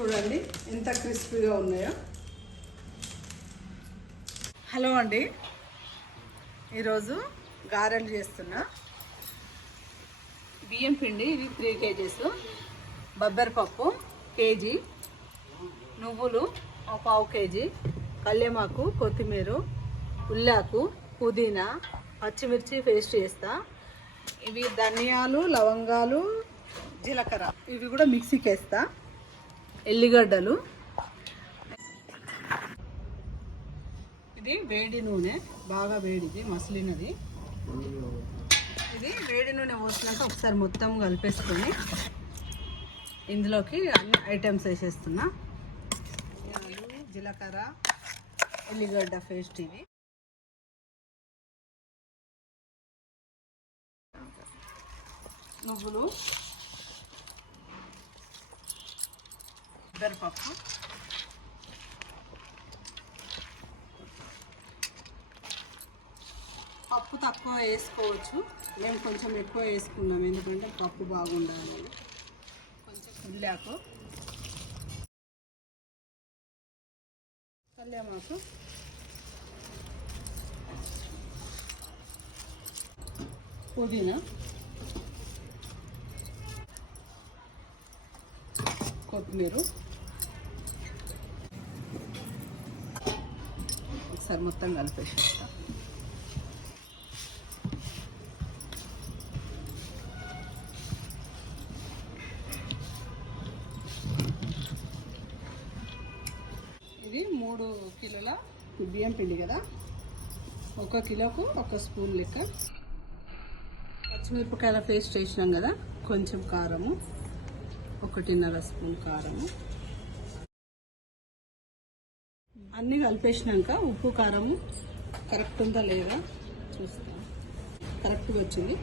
చూడండి ఎంత క్రిస్పీగా ఉన్నాయో. హలో అండి. ఈరోజు గారెలు చేస్తున్నా. బియ్యం పిండి ఇది త్రీ కేజీస్. బొబ్బరిపప్పు కేజీ. నువ్వులు ఒక పావు కేజీ. కళ్యమాకు కొత్తిమీర ఉల్లాకు పుదీనా పచ్చిమిర్చి పేస్ట్ చేస్తా. ఇవి ధనియాలు లవంగాలు జీలకర్ర. ఇవి కూడా మిక్సీకి వేస్తా. ఎల్లిగడ్డలు. ఇది వేడి నూనె బాగా వేడిది మసిలినది. ఇది వేడి నూనె పోసినాక ఒకసారి మొత్తం కలిపేసుకొని ఇందులోకి అన్ని ఐటమ్స్ వేసేస్తున్నా. జీలకర్ర ఎల్లిగడ్డ పేస్ట్ ఇవి. నువ్వులు బెరపప్పు పప్పు. తక్కువ వేసుకోవచ్చు. మేము కొంచెం ఎక్కువ వేసుకున్నాం. ఎందుకంటే పప్పు బాగుండాలి. కొంచెం ఉల్లాకు కళ్యామాకు పుదీనా. కొత్తిమీర. ఒకసారి మొత్తం కలిపేసేస్తా ఇది మూడు కిలోల బియ్యం పిండి కదా? ఒక కిలోకు ఒక స్పూన్ లెక్క. పచ్చిమిరపకాయల పేస్ట్ వేసినాం కదా? కొంచెం కారము. ఒకటిన్నర స్పూన్ కారము. అన్నీ కలిపేసినాక ఉప్పు కారం కరెక్ట్ ఉందా లేదా చూస్తాం. కరెక్ట్గా వచ్చింది.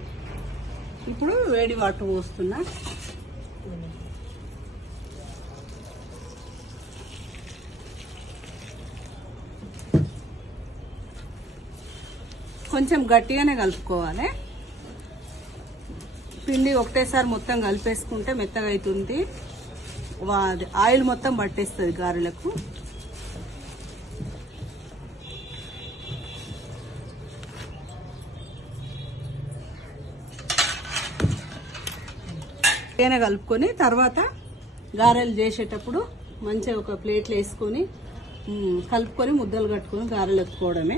ఇప్పుడు వేడి వాటర్ పోస్తున్నా. కొంచెం గట్టిగానే కలుపుకోవాలి. పిండి ఒకటేసారి మొత్తం కలిపేసుకుంటే మెత్తగా అవుతుంది. వా- ఆయిల్ మొత్తం పట్టేస్తుంది గారెలకు. తేనె కలుపుకొని తర్వాత గారెలు చేసేటప్పుడు మంచిగా ఒక ప్లేట్లో వేసుకొని కలుపుకొని ముద్దలు కట్టుకొని గారెలు ఎత్తుకోవడమే.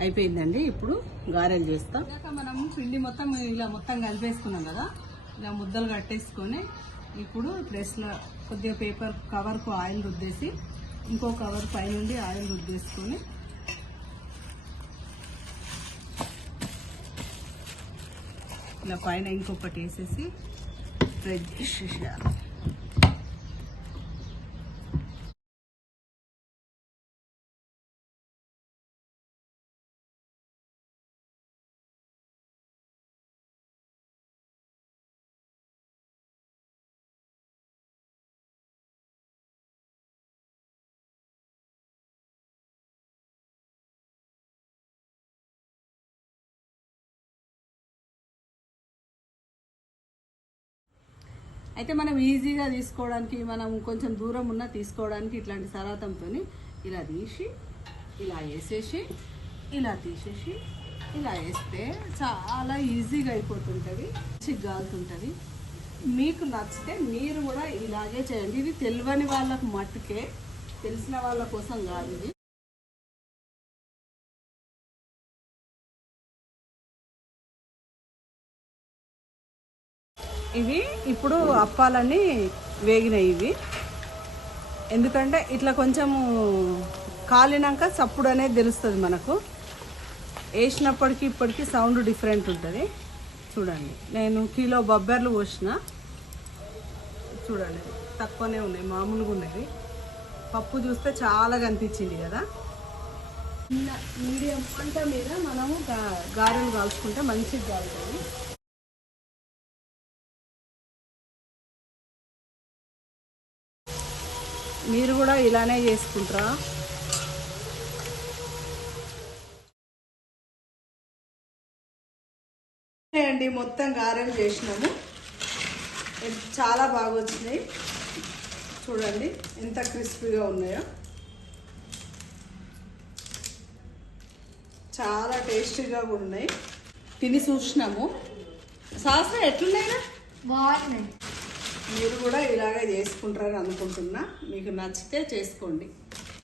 అయిపోయిందండి. ఇప్పుడు గారెలు చేస్తాం. మనం పిండి మొత్తం ఇలా మొత్తం కలిపేసుకున్నాం కదా ఇలా ముద్దలు కట్టేసుకొని ఇప్పుడు ప్లేస్లో కొద్దిగా పేపర్ కవర్కు ఆయిల్ రుద్దేసి ఇంకో కవర్ పైనుండి ఆయిల్ రుద్దేసుకొని ఇలా పైన ఇంకొకటి వేసేసి 对是试试。అయితే మనం ఈజీగా తీసుకోవడానికి మనం కొంచెం దూరం ఉన్న తీసుకోవడానికి ఇట్లాంటి సరాతంతో ఇలా తీసి ఇలా వేసేసి ఇలా తీసేసి ఇలా వేస్తే చాలా ఈజీగా అయిపోతుంటుంది మంచిగా గాలుతుంటుంది. మీకు నచ్చితే మీరు కూడా ఇలాగే చేయండి. ఇది తెలియని వాళ్ళకు మట్టుకే తెలిసిన వాళ్ళ కోసం కాదు ఇది. ఇవి ఇప్పుడు అప్పాలన్నీ వేగినాయి ఇవి. ఎందుకంటే ఇట్లా కొంచెము కాలినాక చప్పుడు అనేది తెలుస్తుంది మనకు. వేసినప్పటికీ ఇప్పటికీ సౌండ్ డిఫరెంట్ ఉంటుంది. చూడండి. నేను కిలో బొబ్బర్లు పోసిన. చూడండి. తక్కువనే ఉన్నాయి. మామూలుగా ఉన్నాయి పప్పు చూస్తే చాలా కనిపించింది కదా. మీడియం పంట మీద మనము గా- గారెలు కాల్చుకుంటే మంచిగా కాలుతుంది మీరు కూడా ఇలానే చేసుకుంటారా? అండి మొత్తం గారెలు చేసినాము. చాలా బాగా వచ్చినాయి చూడండి ఎంత క్రిస్పీగా ఉన్నాయో. చాలా టేస్టీగా కూడా ఉన్నాయి. తిని చూసినాము. సాసన ఎట్లున్నాయినా బాగున్నాయి. మీరు కూడా ఇలాగే చేసుకుంటారని అనుకుంటున్నా. మీకు నచ్చితే చేసుకోండి.